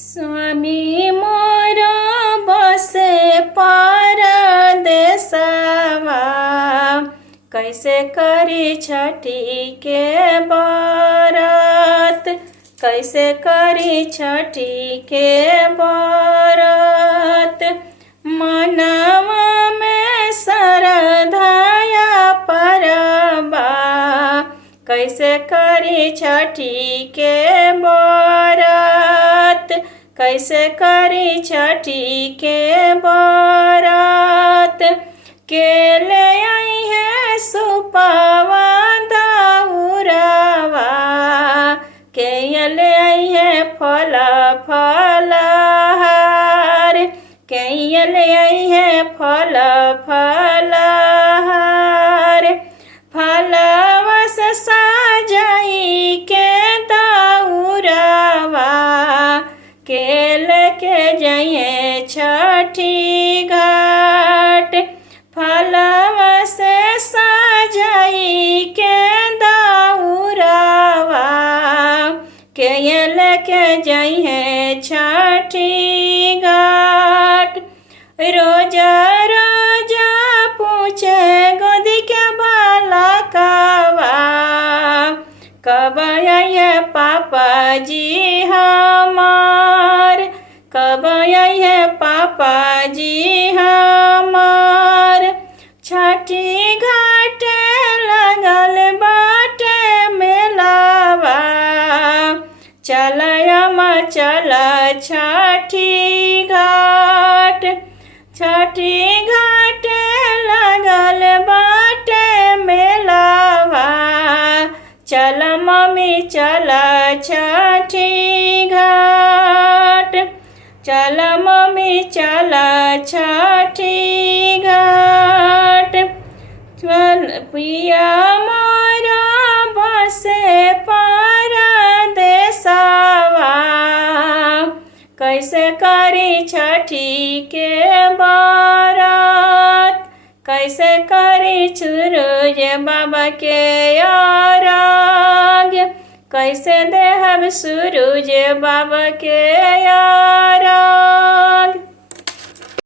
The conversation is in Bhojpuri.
स्वामी मोर बसे परदेसवा, कैसे करी छठी के बरत, कैसे करी छठी के बरत। मनवा में श्रद्धाया परबा, कैसे करी छठी के बरत, कैसे करी छठी के बरत। के ले आई है सुपवा दौरवा, के ले आई है फल फलहार, के ले आई है फल फलहार। फलवा से सजाई के दौरवा, के लेके जाइए छठी घाट। फलवा से सजाई के दौरवा, के लेके जाइए छठी घाट। रोजा रोजा पूछे गोदी के बालकवा, कब आइए पापा जी हमार, कब आइए पापा जी हमार। छठी घाट लगल बाटे मेलावा, चलयमा चल छठी घाट। छठी घाट लगल बाटे मेलावा, चल मम्मी चल छठी घाट, चल मम्मी चल छठी घाट। चल पिया मोरा बसे परदेसवा, कैसे करी छठी के बरत, कैसे करी सूरज बाबा के अर्घ्य, कैसे देहब सूरज बाबा के अर्घ्य।